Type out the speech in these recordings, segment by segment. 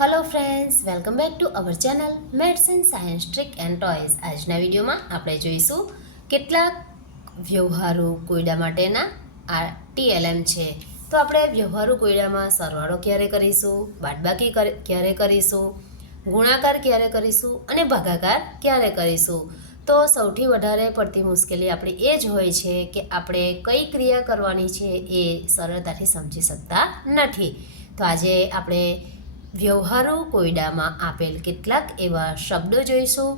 Hello friends, welcome back to our channel maths and science trick and toys. આજના વિડીયોમાં આપણે જોઈશું કેટલાક વ્યવહારુ કોયડા માટેના આ ટીએલએમ છે। તો આપણે વ્યવહારુ કોયડામાં સરવાળો ક્યારે કરીશું, બાદબાકી ક્યારે કરીશું, ગુણાકાર ક્યારે કરીશું અને ભાગાકાર ક્યારે કરીશું। તો સૌથી વધારે પડતી મુશ્કેલી આપણી એ જ હોય છે કે આપણે કઈ ક્રિયા કરવાની છે એ સરળતાથી સમજી શકતા નથી। તો આજે આપણે વ્યવહારુ કોયડામાં આપેલ કેટલાક એવા શબ્દો જોઈશું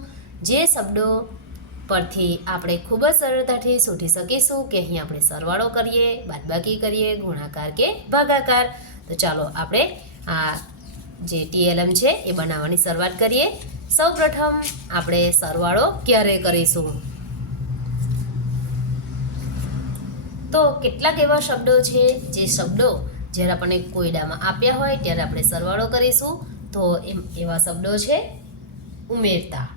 જે શબ્દો પરથી આપણે ખૂબ જ સરળતાથી શોધી શકીશું કે અહીં આપણે સરવાળો કરીએ, બાદબાકી કરીએ, ગુણાકાર કે ભાગાકાર। તો ચાલો આપણે આ જે ટીએલએમ છે એ બનાવવાની શરૂઆત કરીએ। સૌપ્રથમ આપણે સરવાળો ક્યારે કરીશું, તો કેટલાક એવા શબ્દો છે જે શબ્દો જ્યારે આપણને કોયડામાં આપ્યા હોય ત્યારે આપણે સરવાળો કરીશું। તો એવા શબ્દો છે ઉમેરતા,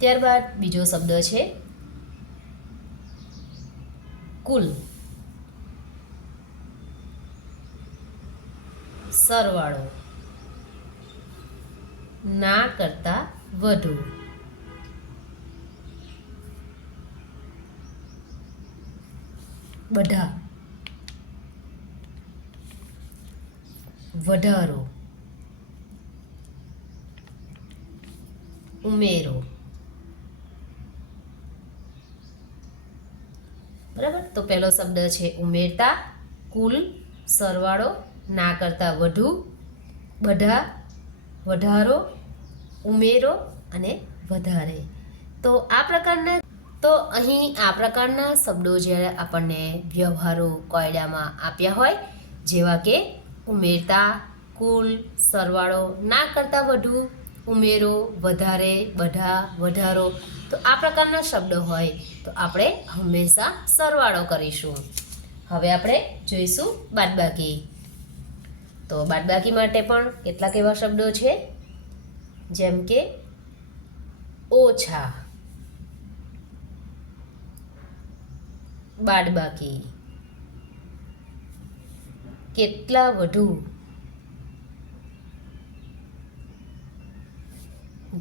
ત્યારબાદ બીજો શબ્દ છે કુલ, સરવાળો, ના કરતા વધુ, બધા, વધારો, ઉમેરો। બરાબર, તો પહેલો શબ્દ છે ઉમેરતા, કુલ, સરવાળો, ના કરતા વધુ, બધા, વધારો, ઉમેરો અને વધારે। તો અહીં આ પ્રકારના શબ્દો જ્યારે આપણને વ્યવહારુ કોયડામાં આપ્યા હોય, જેવા કે ઉમેરતા, કુલ, સરવાળો, ના કરતાં વધુ, ઉમેરો, વધારે, બધા, વધારો, તો આ પ્રકારના શબ્દો હોય તો આપણે હંમેશા સરવાળો કરીશું। હવે આપણે જોઈશું બાદબાકી। તો બાદબાકી માટે પણ કેટલાક એવા શબ્દો છે જેમ કે ઓછા, બાદબાકી, કેટલા વધુ,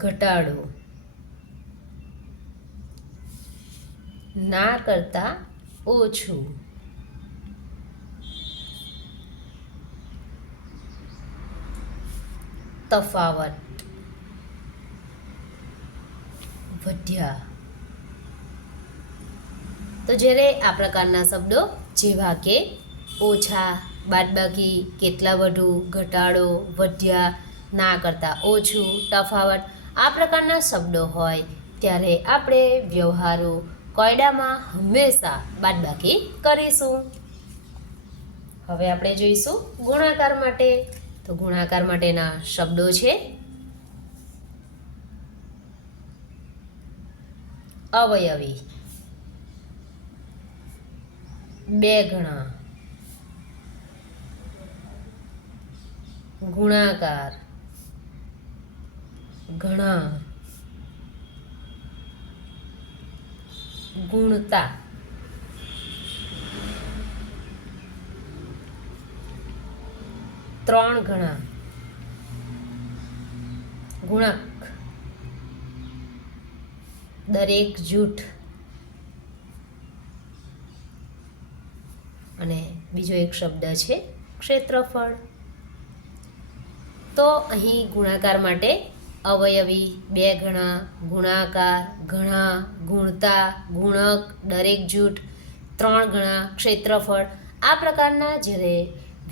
ઘટાડો, ના કરતા ઓછું, તફાવત, વધ્યા। તો જ્યારે આ પ્રકારના શબ્દો જેવા કે ઓછા, બાદબાકી, કેટલા વધુ, ઘટાડો, વધ્યા, ના કરતાં ઓછું, તફાવત, આ પ્રકારના શબ્દો હોય ત્યારે આપણે વ્યવહારુ કોયડામાં હંમેશા બાદબાકી કરીશું। હવે આપણે જોઈશું ગુણાકાર માટે। તો ગુણાકાર માટેના શબ્દો છે અવયવી, બે ગણા, ગુણાકાર, ઘણા, ગુણતા, ત્રણ ગણા, ગુણક, દરેક જૂથ અને બીજો એક શબ્દ છે ક્ષેત્રફળ। તો અહીં ગુણાકાર માટે અવયવી, બે ગણા, ગુણાકાર, ઘણા, ગુણતા, ગુણક, દરેક જૂથ, ત્રણ ગણા, ક્ષેત્રફળ, આ પ્રકારના જ્યારે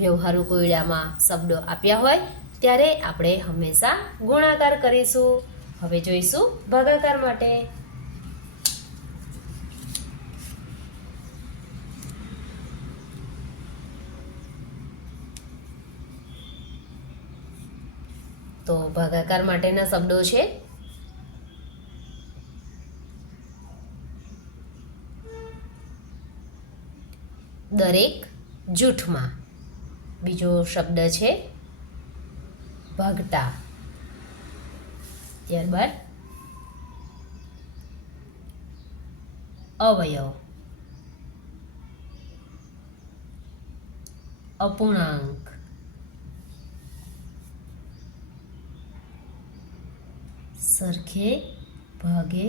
વ્યવહારુ કોયડામાં શબ્દો આપ્યા હોય ત્યારે આપણે હંમેશા ગુણાકાર કરીશું। હવે જોઈશું ભાગાકાર માટે। તો ભાગાકાર માટેના શબ્દો છે દરેક જૂથમાં, બીજો શબ્દ છે ભાગતા, ત્યારબાદ અવયવ, અપૂર્ણાંક. સરખે ભાગે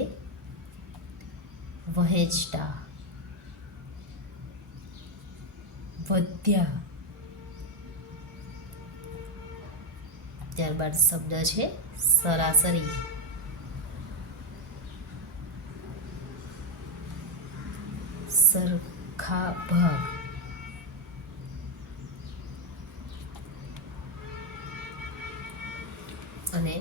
વહેંચતા. વધ્યા. ત્યારબાદ શબ્દ છે સરાસરી. સરખા ભાગ. અને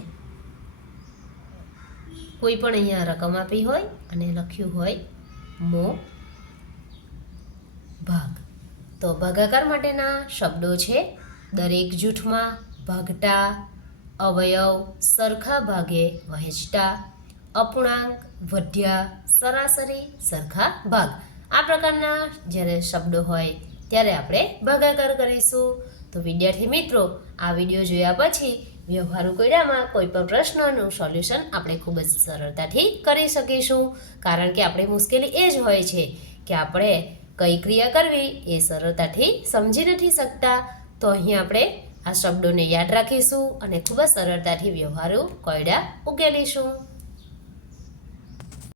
કોઈ પણ અહીંયા રકમ આપી હોય અને લખ્યું હોય મો ભાગ. તો ભાગાકાર માટેના શબ્દો છે દરેક જૂથમાં, ભાગતા, અવયવ, સરખા ભાગે વહેંચતા, અપૂર્ણાંક, વધ્યા, સરાસરી, સરખા ભાગ. આ પ્રકારના જ્યારે શબ્દો હોય ત્યારે આપણે ભાગાકાર કરીશું. તો વિદ્યાર્થી મિત્રો, આ વિડીયો જોયા પછી વ્યવહારુ કોયડામાં કોઈ પણ પ્રશ્નનું સોલ્યુશન આપણે ખૂબ જ સરળતાથી કરી શકીશું. કારણ કે આપણી મુશ્કેલી એ જ હોય છે કે આપણે કઈ ક્રિયા કરવી એ સરળતાથી સમજી નથી શકતા. તો અહીં આપણે આ શબ્દોને યાદ રાખીશું અને ખૂબ જ સરળતાથી વ્યવહારુ કોયડા ઉકેલીશું.